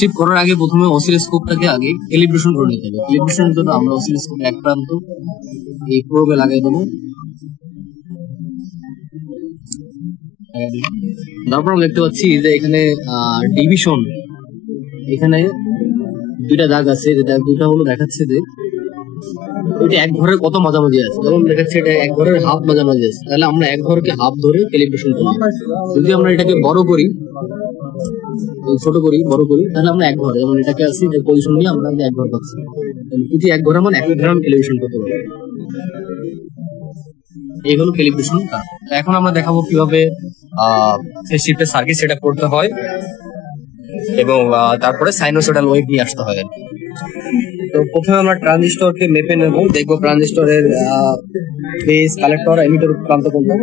Shift করার আগে প্রথমে অসিলোস্কোপটাকে আগে ক্যালিব্রেশন করে নিতে হবে। ক্যালিব্রেশনের জন্য আমরা অসিলোস্কোপের এক প্রান্ত এই প্রোবে লাগাই দেবো। তারপর আমরা দেখতে পাচ্ছি যে এখানে ডিভিশন, এখানে দুইটা দাগ আছে, যে দাগ দুইটা হলো দেখাচ্ছে যে ওইটা এক ঘরের কত মাঝামাঝি আছে। যেমন দেখাচ্ছে এটা এক ঘরের হাফ মাঝামাঝি আছে, তাহলে আমরা এক ঘরকে হাফ ধরে ক্যালিব্রেশন করি। যদি আমরা এটাকে বড় করি, ছোট করি, বড় করি, তাহলে আমরা এক ঘর, যেমন এটাকে আছে যে পজিশন নিয়ে আমরা এক ঘর পাচ্ছি। যদি এক ঘরে মানে 1 গ্রাম ক্যালিব্রেশন করতে পারি। এই হলো ক্যালিব্রেশন। এখন আমরা দেখাবো কিভাবে ফেজ শিফটের সার্কিট সেটআপ করতে হয় এবং তারপরে সাইনোসয়েডাল ওয়েভ নিয়ে আসতে হয়। তো প্রথমে আমরা ট্রানজিস্টরকে মেপে নেব, দেখবো ট্রানজিস্টরের বেস, কালেক্টর, এমিটার প্রান্ত কোনটা।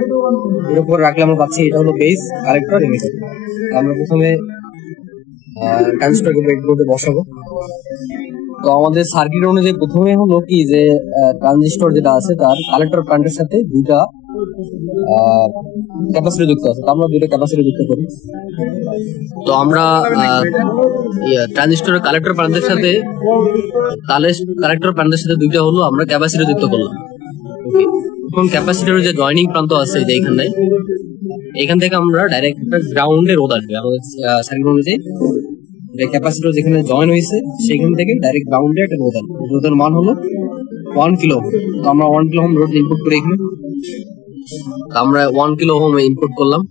এর উপর রাখলে আমরা পাচ্ছি এটা হলো বেস, কালেক্টর, এমিটার। আমরা প্রথমে ট্রানজিস্টরকে ব্রেডবোর্ডে বসাবো। তো আমাদের সার্কিট অনুযায়ী প্রথমে হলো কি যে ট্রানজিস্টর যেটা আছে তার কালেক্টর প্রান্তের সাথে দুইটা ক্যাপাসিটর যুক্ত আছে, তো আমরা দুইটা ক্যাপাসিটর যুক্ত করি। তো আমরা ট্রানজিস্টরের কালেক্টর প্রান্তের সাথে দুইটা হলো আমরা ক্যাপাসিটর যুক্ত করলাম। এখন ক্যাপাসিটরের যে জয়নিং প্রান্ত আছে যে এখান থেকে আমরা ডাইরেক্ট গ্রাউন্ডে রোধ আসবে আমাদের সার্কিট অনুযায়ী। ক্যাপাসিটর যেখানে জয়েন হয়েছে সেখান থেকে ডাইরেক্ট গ্রাউন্ডে একটা রোধ আসবে, রোধের মান হলো 1 কিলো ওহম। তো আমরা 1 কিলো ওহম রোধ ইনপুট করি এখানে। আমরা 1 কিলো ওহম ইনপুট করলাম।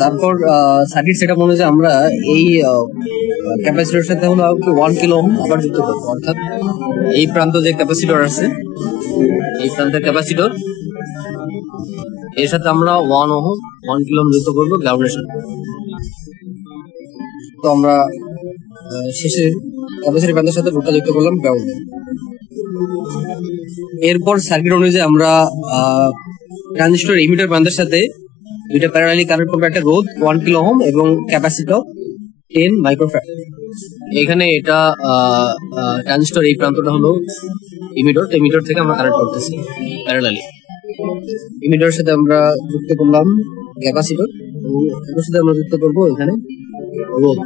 তারপর সার্কিট সেটআপ অনুযায়ী আমরা এই ক্যাপাসিটরের সাথে হলো 1 কিলো ওহম আবার যুক্ত করবো। অর্থাৎ এই প্রান্ত যে ক্যাপাসিটর আছে, এই প্রান্তের ক্যাপাসিটর এর সাথে আমরা 1 কিলো ওহম যুক্ত করবো গ্রাউন্ডের সাথে। তো আমরা শেষে ক্যাপাসিটর প্রান্তের সাথে রোধটা যুক্ত করলাম গ্রাউন্ডে। এরপর সার্কিট অনুযায়ী আমরা ট্রানজিস্টর এমিটার প্রান্তের সাথে দুইটা প্যারালালি কানেক্ট করবো, একটা রোধ 1 কিলো ওহম এবং ক্যাপাসিটর 10 মাইক্রোফ্যারাড। এখানে এটা ট্রানজিস্টর এই প্রান্তটা হলো এমিটার থেকে আমরা কানেক্ট করতেছি প্যারালালি। এমিটারের সাথে আমরা যুক্ত করলাম ক্যাপাসিটর এবং এর সাথে আমরা যুক্ত করবো এখানে রোধ।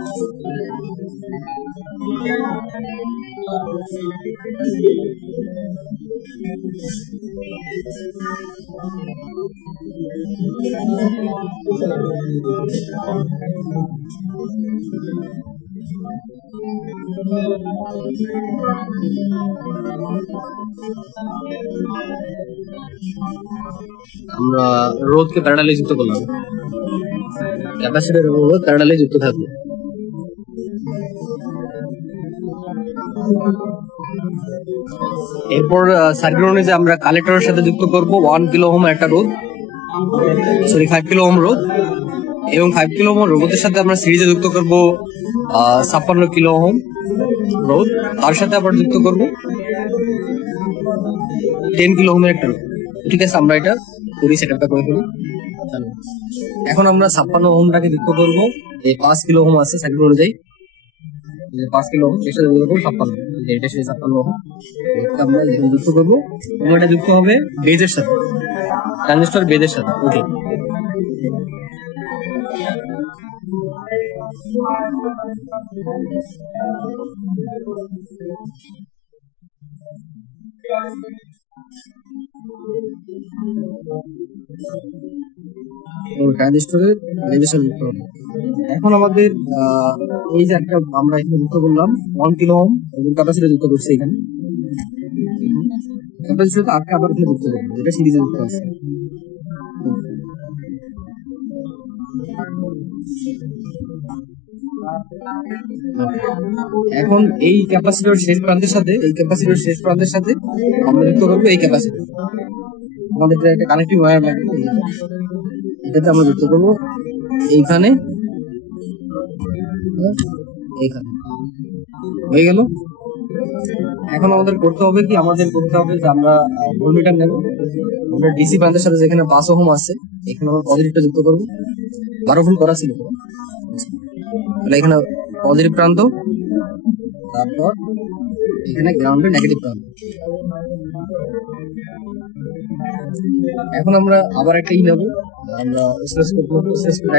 আমরা রোধকে প্যারালালি যুক্ত করলাম, ক্যাপাসিটর এবং রোধ প্যারালালি যুক্ত থাকবে। এরপর সার্কিট অনুযায়ী আমরা কালেক্টরের সাথে যুক্ত করব 1 কিলো ওহম একটা রোধ, 5 কিলো ওহম রোধ, এবং 5 কিলো ওহম রোধের সাথে আমরা সিরিজে যুক্ত করব 56 কিলো ওহম রোধ। তার সাথে আবার যুক্ত করব 10 কিলো ওহমের একটা রোধ। ঠিক আছে, আমরা এটা পুরো সেটআপটা করে ফেলি। এখন আমরা 56 ওহমটাকে যুক্ত করব এই 5 কিলো ওহম আছে সার্কিট অনুযায়ী, 5 কিলো ওহম এর সাথে যুক্ত করব 56, এটা সেই 56 ওহম আমরা যুক্ত করবো এবং এটা যুক্ত হবে বেজের সাথে, ট্রানজিস্টর বেজের সাথে। ওকে, ট্রানজিস্টরের বেজের সাথে যুক্ত হবে। এখন আমাদের এই যে একটা আমরা এখানে যুক্ত করলাম 1 কিলো ওহম এবং ক্যাপাসিটর যুক্ত করছি এখানে, ক্যাপাসিটর আটকে আবার এখানে যুক্ত করবো, এটা সিরিজে যুক্ত আছে। এখন এই ক্যাপাসিটর শেষ প্রান্তের সাথে আমরা যুক্ত করবো এই ক্যাপাসিটর। আমাদের একটা কানেক্টিং ওয়্যার লাগবে, এটাতে আমরা যুক্ত করবো এইখানে, হয়ে গেল। এখন আমাদের করতে হবে যে আমরা ভোল্টমিটার নেব, আমরা ডিসি প্রান্তের সাথে যেখানে 5 ওহম আছে এখানে আমরা পজিটিভটা যুক্ত করবো। 12 ভোল্ট করা ছিল, তাহলে এখানে পজিটিভ প্রান্ত, তারপর এখানে গ্রাউন্ডের নেগেটিভ প্রান্ত। এখন আমরা আবার একটা নেবো, আমরা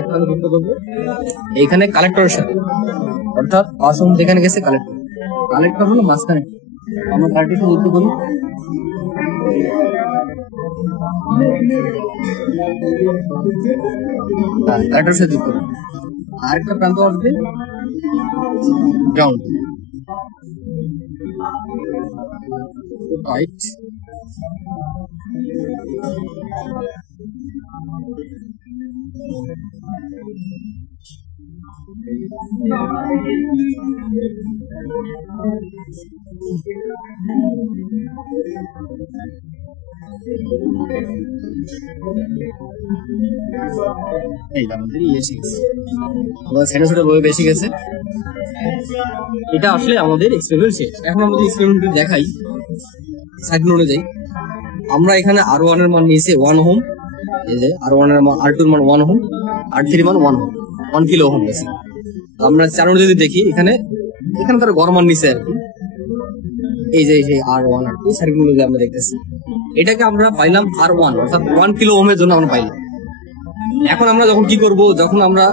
একটা যুক্ত করবো এইখানে কালেক্টরের সাথে, অর্থাৎ পাস ওহম যেখানে গেছে কালেক্টর হলো মাঝখানে, আমরা কালেক্টর যুক্ত করি। কালেক্টরের সাথে যুক্ত করি। আরেকটা প্রান্ত আসবে গ্রাউন্ড, রাইট। এই আমাদের সাইনোসয়েডের বই বেশি গেছে। এটা আসলে আমাদের এক্সপেরিমেন্ট শেষ। এখন আমরা যদি এক্সপেরিমেন্ট দেখাই, সাইকেল অনুযায়ী আমরা এখানে R1 এর মান নিয়েছি 1 ওহম, এই যে R1 এর মান, R2 এর মান 1 ওহম, R3 এর মান 1 ওহম, 1 কিলো ওহম নিয়েছি। আমরা চার যদি দেখি এখানে তার গড় মান নিচে আর কি, এই যে R1 R2 সার্কিট অনুযায়ী আমরা দেখতেছি, এটাকে আমরা পাইলাম R1, অর্থাৎ 1 কিলো ওহমের জন্য আমরা পাইলাম। এখন আমরা যখন কি করব, যখন আমরা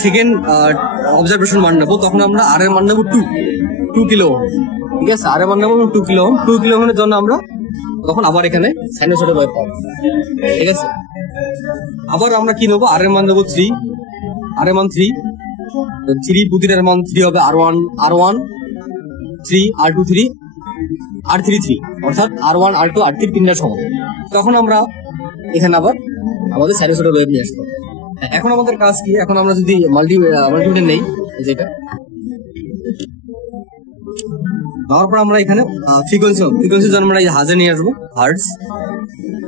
সেকেন্ড অবজারভেশন মান নেবো, তখন আমরা আর এর মান নেবো 2 কিলো ওহম, ঠিক আছে। আর এর মান নেবো 2 কিলো ওহম। 2 কিলো ওহমের জন্য আমরা তখন আবার এখানে সাইনোসয়েডের ওয়েভ পাবো, ঠিক আছে। আবার আমরা কি নেবো, আর এর মান নেবো 3, আর এর মান 3, প্রতিটার মান 3 হবে। R1 3, R2 3, R3 3, অর্থাৎ R1 R2 R3 তিনটার সমান। তখন আমরা এখানে আবার আমাদের সাইনোসয়েডের ওয়েভ নিয়ে আসবো। এখন আমাদের কাজ কি, এখন আমরা যদি মাল্টিমিটার নেই, যেটা নেওয়ার পর আমরা এখানে ফ্রিকোয়েন্সি জন্য আমরা হাজে নিয়ে আসবো,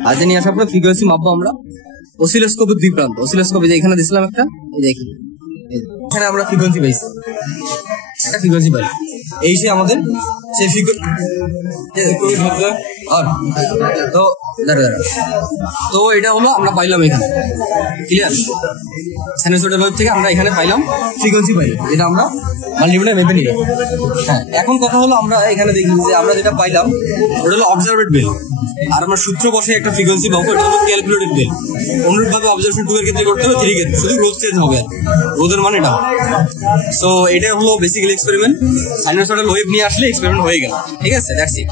হাজে নিয়ে আসার পর ফ্রিকোয়েন্সি মাপবো আমরা অসিলোস্কোপের দুই প্রান্ত। অসিলোস্কোপে যে এখানে দিছিলাম একটা, এই দেখি এখানে আমরা ফ্রিকোয়েন্সি পাইছি, একটা ফ্রিকোয়েন্সি পাই। এই যে আমাদের সেই তো এটা হলো আমরা পাইলাম এখানে, ক্লিয়ার। সাইনোসয়েডের ওয়েভ থেকে আমরা এখানে পাইলাম ফ্রিকোয়েন্সি পাই, এটা আমরা মাল্টিমিটার মেপে নিলাম। হ্যাঁ, এখন কথা হলো আমরা এখানে দেখি যে আমরা যেটা পাইলাম ওটা হলো অবজারভেড বেল, আর আমরা সূত্র বসে একটা ফ্রিকোয়েন্সি পাবো, এটা হলো ক্যালকুলেটেড বেল। অনুরূপভাবে অবজারভেশন 2 এর ক্ষেত্রে করতে হবে 3 ক্ষেত্রে, শুধু রোধ চেঞ্জ হবে, রোধের মান এটা। সো এটা হলো বেসিক্যালি এক্সপেরিমেন্ট। সাইনোসয়েডাল ওয়েভ নিয়ে আসলে এক্সপেরিমেন্ট হয়ে গেল, ঠিক আছে, দ্যাটস ইট।